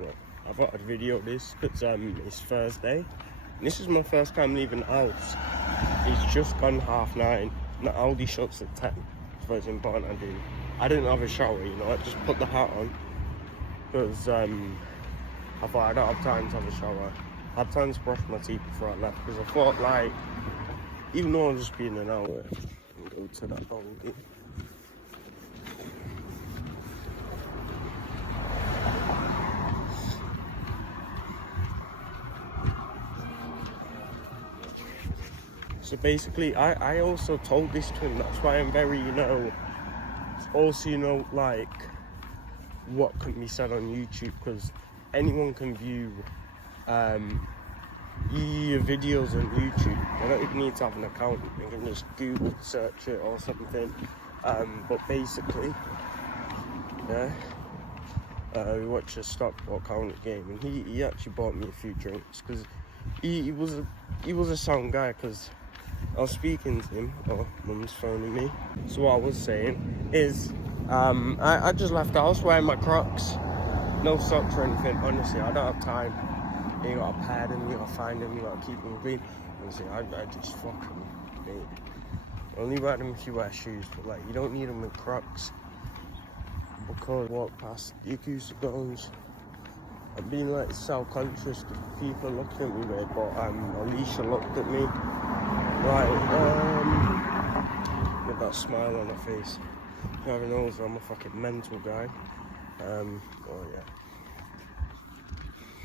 well, I thought I'd video this because it's Thursday. And this is my first time leaving the house. It's just gone 9:30. The Aldi shuts at 10. So it's important I do. I didn't have a shower, you know, I just put the hat on. Because I thought I don't have time to have a shower. I had time to brush my teeth before I left. Because I thought, like, even though I'm just being an hour, I'll go to that Aldi. So basically, I also told this to him. That's why I'm very, you know, also, you know, like, what can be said on YouTube, because anyone can view your videos on YouTube. They don't even need to have an account. They can just Google search it or something. But basically, yeah, we watched a stock or counted game, and he actually bought me a few drinks because he was a sound guy. Because I was speaking to him, mum's phoning me. So what I was saying is, I just left the house wearing my Crocs, no socks or anything. Honestly, I don't have time. You gotta pad them, you gotta find them, you gotta keep them clean. Honestly, I just fucking hate. Only wear them if you wear shoes, but like, you don't need them with Crocs. Because I walk past Yakuza goals, I'm being like self-conscious because people looking at me weird, but Alicia looked at me like, with that smile on her face. Whoever knows I'm a fucking mental guy. Oh yeah.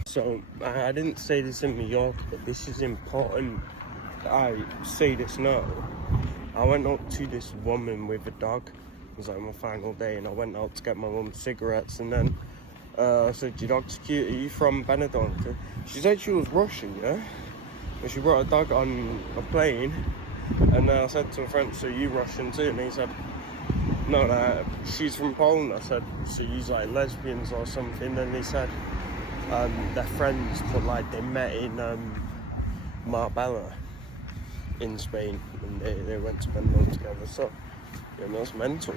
So, I didn't say this in New York, but this is important. I say this now. I went out to this woman with a dog. It was like my final day, and I went out to get my mum cigarettes, and then I said, your dog's cute, are you from Benidorm? She said she was Russian, yeah? And she brought a dog on a plane, and I said to a friend, so you Russian too? And he said, no, she's from Poland. I said, so you like lesbians or something? And they said, they're friends, but like they met in Marbella in Spain, and they went to Benidorm together. So, you know, it's mental.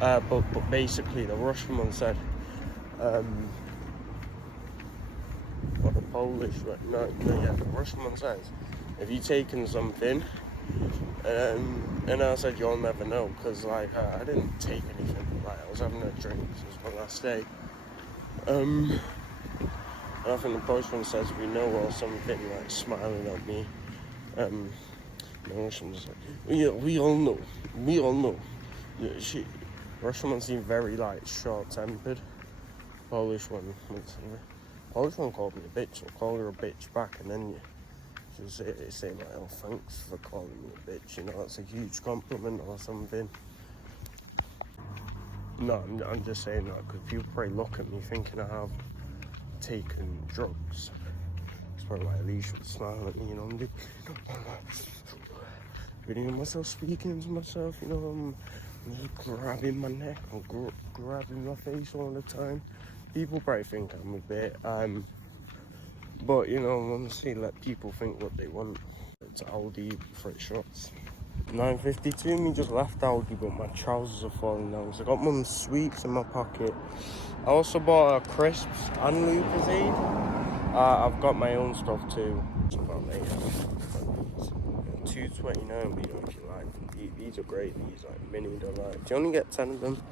But basically, the Russian one said, what the Polish, no, yeah, the Russian one says, have you taken something? And I said, you'll never know, because like I didn't take anything. Like, I was having a drink. It was my last day. And I think the Polish one says, we know, or something, like smiling at me. The Russian was like, yeah, we all know. Yeah, Russian one seemed very like short-tempered. Polish one called me a bitch. I'll call her a bitch back, and then she'll say like, oh, thanks for calling me a bitch. You know, that's a huge compliment or something. No, I'm just saying that because people probably look at me thinking I have taken drugs. It's probably why Alicia would smile at me, you know. I'm videoing myself, speaking to myself, you know. I'm just grabbing my neck, I'm grabbing my face all the time. People probably think I'm a bit, but you know, honestly, let people think what they want. It's Aldi for its shots. 9:52, me just left Aldi, but my trousers are falling down. So I got mum's sweets in my pocket. I also bought crisps and Lucozade. I've got my own stuff too. It's about later. $2.29, but you know, if you like them. These are great, these like mini delights. You only get 10 of them,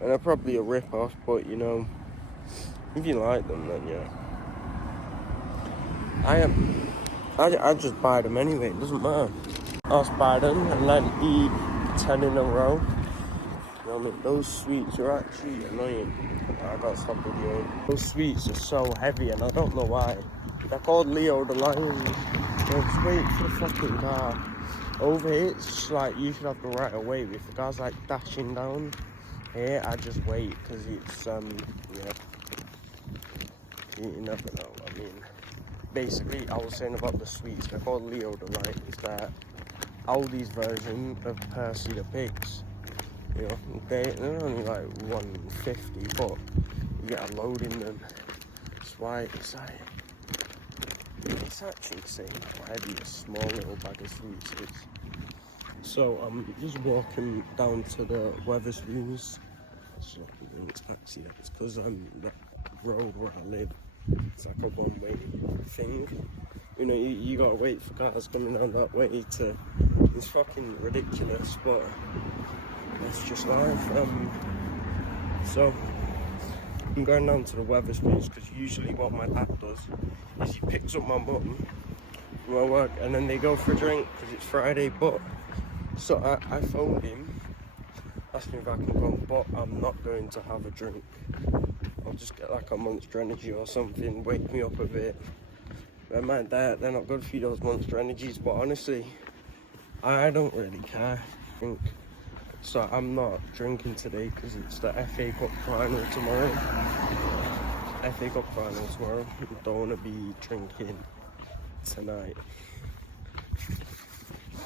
and they're probably a rip-off, but you know, if you like them, then yeah. I just buy them anyway, it doesn't matter. I'll just buy them and then eat 10 in a row. You know what I mean? Those sweets are actually annoying. I gotta stop videoing. Those sweets are so heavy, and I don't know why. They're called Leo the Lion. Just wait for the fucking car. Over here, it's just like you should have the right of way. If the car's like dashing down here, I just wait because it's yeah. You never know. I mean, basically, I was saying about the sweets. They're called Leo the Lion. They're Aldi's version of Percy the Pigs. You know, they're only like $1.50, but you get a load in them. That's why it's like, it's actually insane how heavy a small little bag of sweets is. So I'm just walking down to the Wetherspoons. It's actually, it's because road where I live, it's like a one-way thing. You know, you gotta wait for cars coming down that way to. It's fucking ridiculous, but that's just life. So I'm going down to the Wetherspoons because usually what my dad does is he picks up my mum from my work and then they go for a drink because it's Friday. But so I phoned him, asking if I can go, but I'm not going to have a drink. I'll just get like a Monster Energy or something, wake me up a bit. But man, they're not good for you, those Monster Energies, but honestly, I don't really care. So I'm not drinking today because it's the FA Cup final tomorrow. FA Cup final tomorrow. I don't want to be drinking tonight.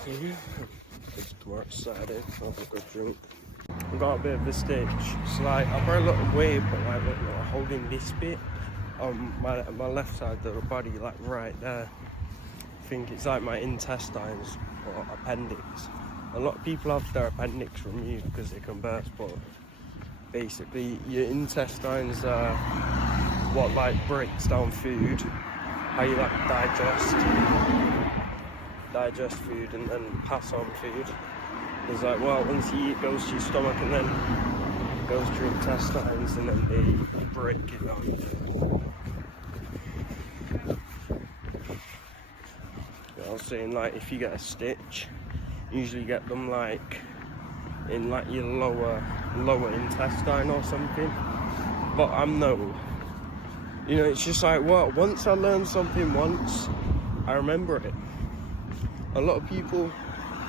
Yeah. It's tomorrow Saturday. I'll have a good drink. I've got a bit of a stitch. It's like I've got a little wave, but like holding this bit on my left side of the body, like right there. I think it's like my intestines or appendix. A lot of people have their appendix removed because they can burst, but basically your intestines are what like breaks down food, how you like digest food and then pass on food. It's like, well, once you eat, it goes to your stomach and then it goes to your intestines and then they break it down. I was saying, like, if you get a stitch, usually get them like in like your lower intestine or something. But I'm no, you know, it's just like, well, once I learn something once, I remember it. A lot of people,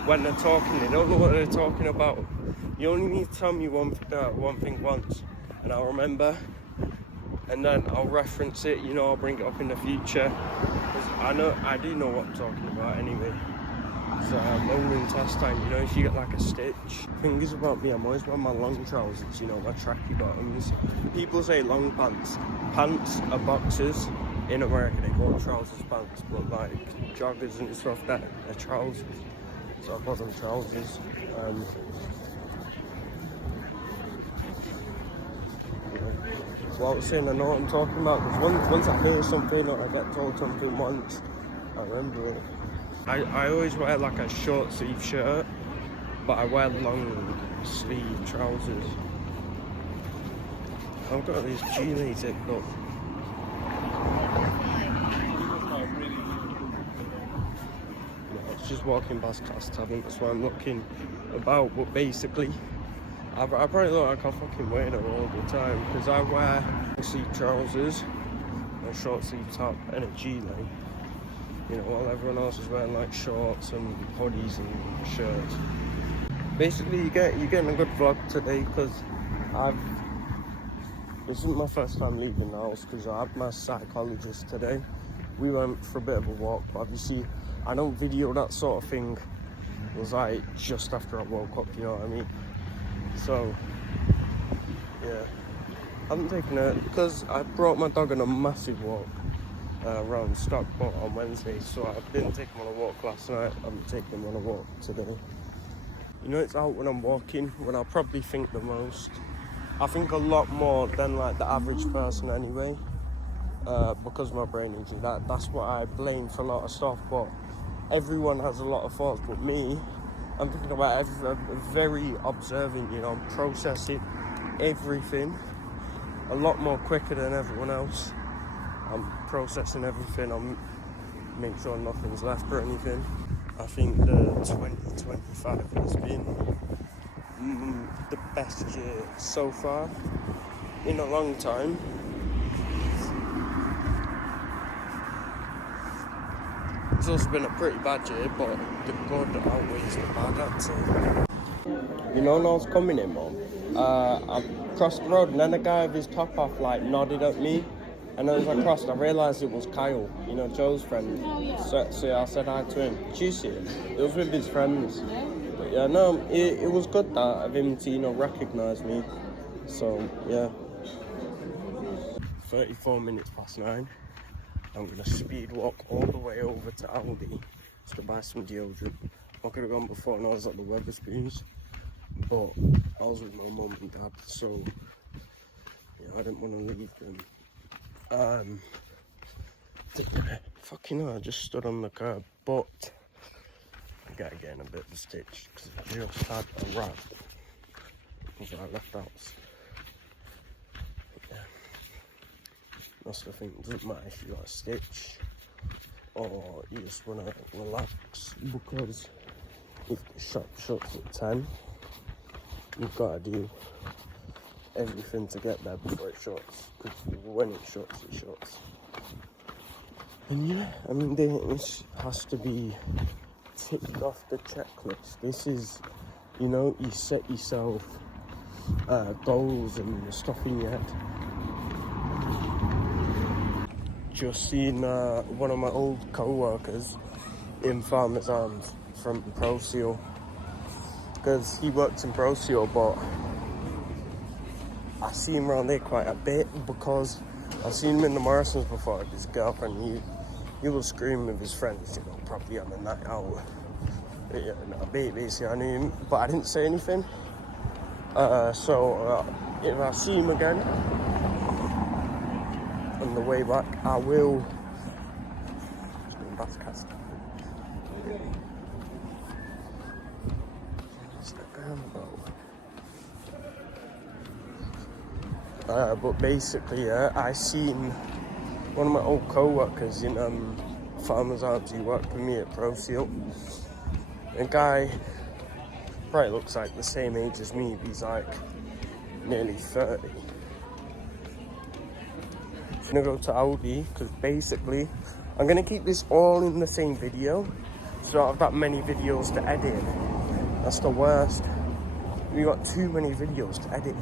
when they're talking, they don't know what they're talking about. You only need to tell me one thing once and I'll remember, and then I'll reference it, you know, I'll bring it up in the future, because I do know what I'm talking about anyway. So lower intestine, you know, if you get like a stitch. Thing is about me, I'm always wearing my long trousers, you know, my tracky bottoms. People say long pants. Pants are boxers. In America they call it trousers pants, but like joggers and stuff, they're trousers. So I call them trousers. So I was saying, I know what I'm talking about, because once I hear something or I get told something once, I remember it. I always wear like a short sleeve shirt, but I wear long sleeve trousers. I've got these G-Leads zipped up. I was just walking past Class Tavern, that's why I'm looking about, but basically I probably look like I fucking wear them all the time, because I wear long sleeve trousers, a short sleeve top and a G-Line. You know, while everyone else is wearing like shorts and hoodies and shirts. Basically, you're getting a good vlog today, because this isn't my first time leaving the house, because I had my psychologist today. We went for a bit of a walk, but obviously I don't video that sort of thing. It was like just after I woke up, you know what I mean? So yeah, I haven't taken it because I brought my dog on a massive walk around Stockport on Wednesday, so I didn't take him on a walk last night. I'm taking him on a walk today. You know, it's out when I'm walking when I probably think the most. I think a lot more than like the average person anyway, because of my brain injury. That's what I blame for a lot of stuff, but everyone has a lot of thoughts, but me, I'm thinking about everything, very observant, you know, I'm processing everything a lot more quicker than everyone else. I'm processing everything, I'm making sure nothing's left or anything. I think the 2025 has been the best year so far in a long time. It's also been a pretty bad year, but the good outweighs the bad, I'd say. You know, when I was coming in, Mom, I crossed the road and then the guy with his top off like nodded at me. And as I crossed, I realised it was Kyle, you know, Joe's friend. Oh, yeah. So I said hi to him. Did you see it? It was with his friends. But yeah, no, it was good that of him to, you know, recognise me. So, yeah. 34 minutes past 9. I'm going to speed walk all the way over to Aldi to buy some deodorant. I could have gone before and I was at the Wetherspoons, but I was with my mum and dad, so yeah, I didn't want to leave them Fucking hell, I just stood on the curb, but I gotta get in a bit of a stitch because I just had a wrap before I left the house. Yeah. That's the thing, it doesn't matter if you got a stitch or you just wanna relax, because if the shop shuts at 10, you've gotta do everything to get there before it shuts, because when it shuts. And yeah, I mean, this has to be ticked off the checklist. This is, you know, you set yourself goals and stuff in your head. Just seen one of my old co-workers in Farmers Arms from ProSeal, because he worked in ProSeal, but I see him around there quite a bit because I've seen him in the Morrisons before with his girlfriend. He was screaming with his friends, you know, probably on a night out. Yeah, no, basically I knew him, but I didn't say anything. So if I see him again on the way back, I will. Just going back to Castle. But basically, I seen one of my old co-workers in Farmers Arms. He worked with me at ProSeal. A guy probably looks like the same age as me, but he's like nearly 30. I'm gonna go to Aldi because basically I'm gonna keep this all in the same video, so I have that many videos to edit. That's the worst. We got too many videos to edit.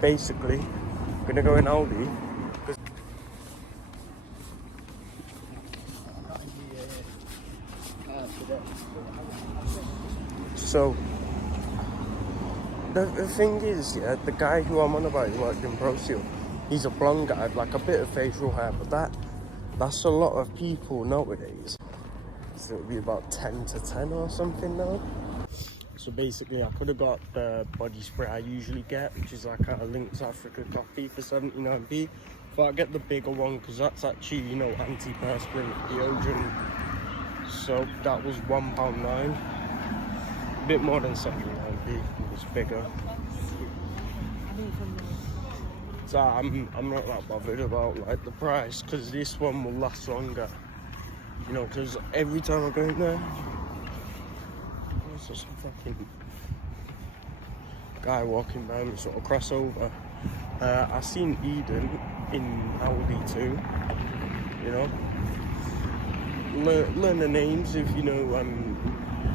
Basically, I'm gonna go in Aldi. So the thing is, yeah, the guy who I'm on about, who worked in ProSeal, he's a blonde guy with like a bit of facial hair, but that's a lot of people nowadays. So it'll be about 10 to 10 or something now. So basically, I could have got the body spray I usually get, which is like a Lynx Africa coffee for 79p. But I get the bigger one because that's actually, you know, anti-perspirant deodorant. So that was £1.9. A bit more than 79p. It was bigger. So I'm not that bothered about like the price, because this one will last longer. You know, because every time I go in there, there's just a fucking guy walking by me, sort of crossover. I seen Eden in Aldi too. You know, learn the names if you know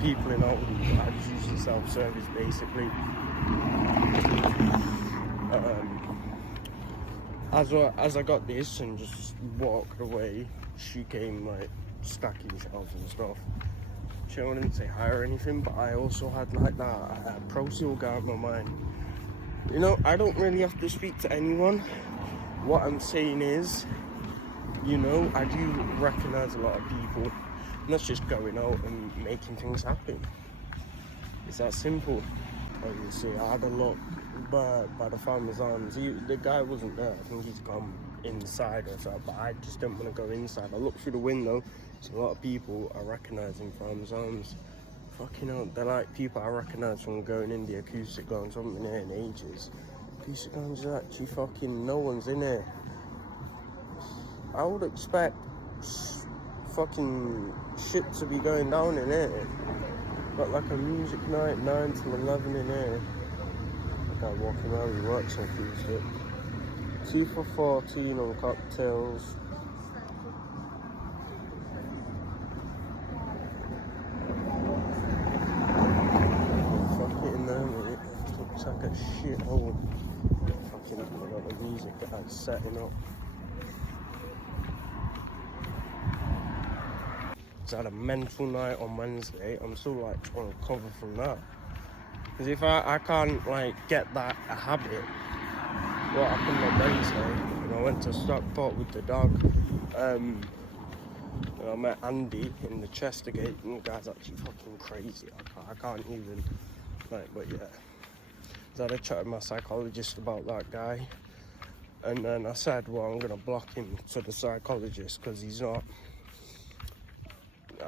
people in Aldi. I just use the self-service basically. As I got this and just walked away, she came like stacking shelves and stuff. She didn't say hi or anything, but I also had like that ProSeal guy on my mind. You know, I don't really have to speak to anyone. What I'm saying is, you know, I do recognise a lot of people. And that's just going out and making things happen. It's that simple. Obviously, I had a look by the Farmers Arms. The guy wasn't there. I think he's gone inside or something, but I just didn't want to go inside. I looked through the window, so a lot of people are recognising Farmers Arms. Fucking hell, they're like people I recognise from going in the acoustic lounge. I haven't been here in ages. Acoustic lounge is actually fucking, no one's in here. I would expect fucking shit to be going down in here. Got like a music night, 9 till 11 in here. Guy walking around, he works on acoustic. 2 for 14 on cocktails. Fuck it in there, mate. Looks like a shithole. Fucking got the music guy's setting up. I had a mental night on Wednesday. I'm still like trying to recover from that. Because if I can't like get that a habit, what happened on Wednesday? And I went to Stockport with the dog. And I met Andy in the Chestergate, and the guy's actually fucking crazy. I can't even like, but yeah. So I had a chat with my psychologist about that guy. And then I said, well, I'm going to block him to the psychologist because he's not.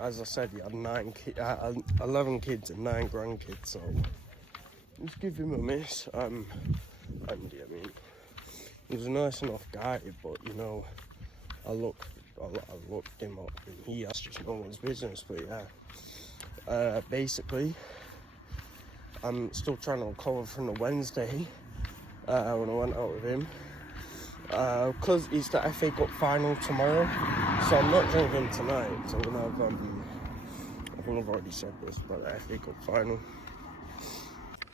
As I said, he had 11 kids and 9 grandkids, so just give him a miss. Andy, I mean, he was a nice enough guy, but you know, I looked him up, and that's just no one's business. But yeah, basically, I'm still trying to recover from the Wednesday when I went out with him. Because it's the FA Cup final tomorrow, so I'm not drinking tonight. So I'm gonna have, I think I've already said this, but the FA Cup final.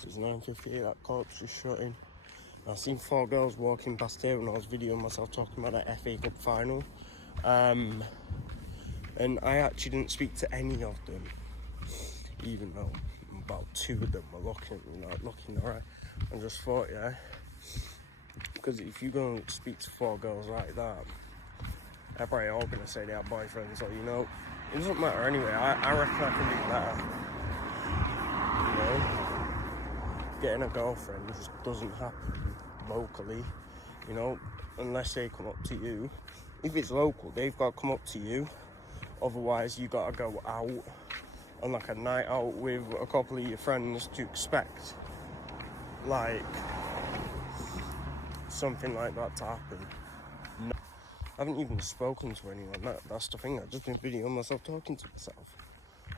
It's 9:58, that corpse is shutting. I seen 4 girls walking past here when I was videoing myself talking about the FA Cup final. And I actually didn't speak to any of them, even though about 2 of them were looking alright. I just thought, yeah, because if you go and speak to 4 girls like that, they're probably all gonna say they have boyfriends, or you know, it doesn't matter anyway. I reckon I can do better. You know, getting a girlfriend just doesn't happen locally, you know, unless they come up to you. If it's local, they've got to come up to you. Otherwise, you got to go out on like a night out with a couple of your friends to expect like something like that to happen. No, I haven't even spoken to anyone. That's the thing. I've just been videoing myself talking to myself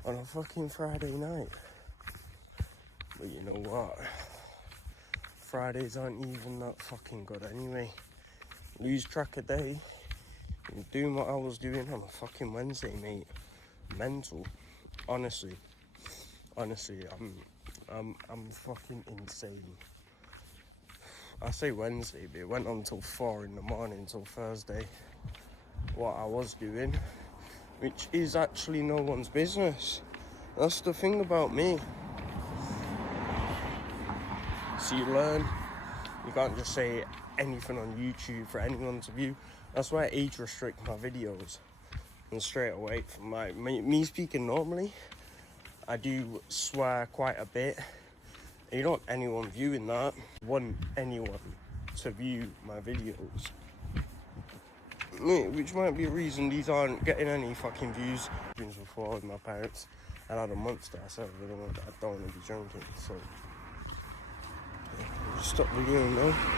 on a fucking Friday night. But you know what? Fridays aren't even that fucking good anyway. Lose track of day. Doing what I was doing on a fucking Wednesday, mate. Mental. Honestly, I'm fucking insane. I say Wednesday, but it went on till 4 in the morning till Thursday. What I was doing, which is actually no one's business. That's the thing about me. So you learn. You can't just say anything on YouTube for anyone to view. That's why I age restrict my videos. And straight away from me speaking normally, I do swear quite a bit. You don't want anyone viewing that. I want anyone to view my videos. Which might be a reason these aren't getting any fucking views. Before with my parents, I had a monster. I said I don't want to be drinking, so just stop videoing now.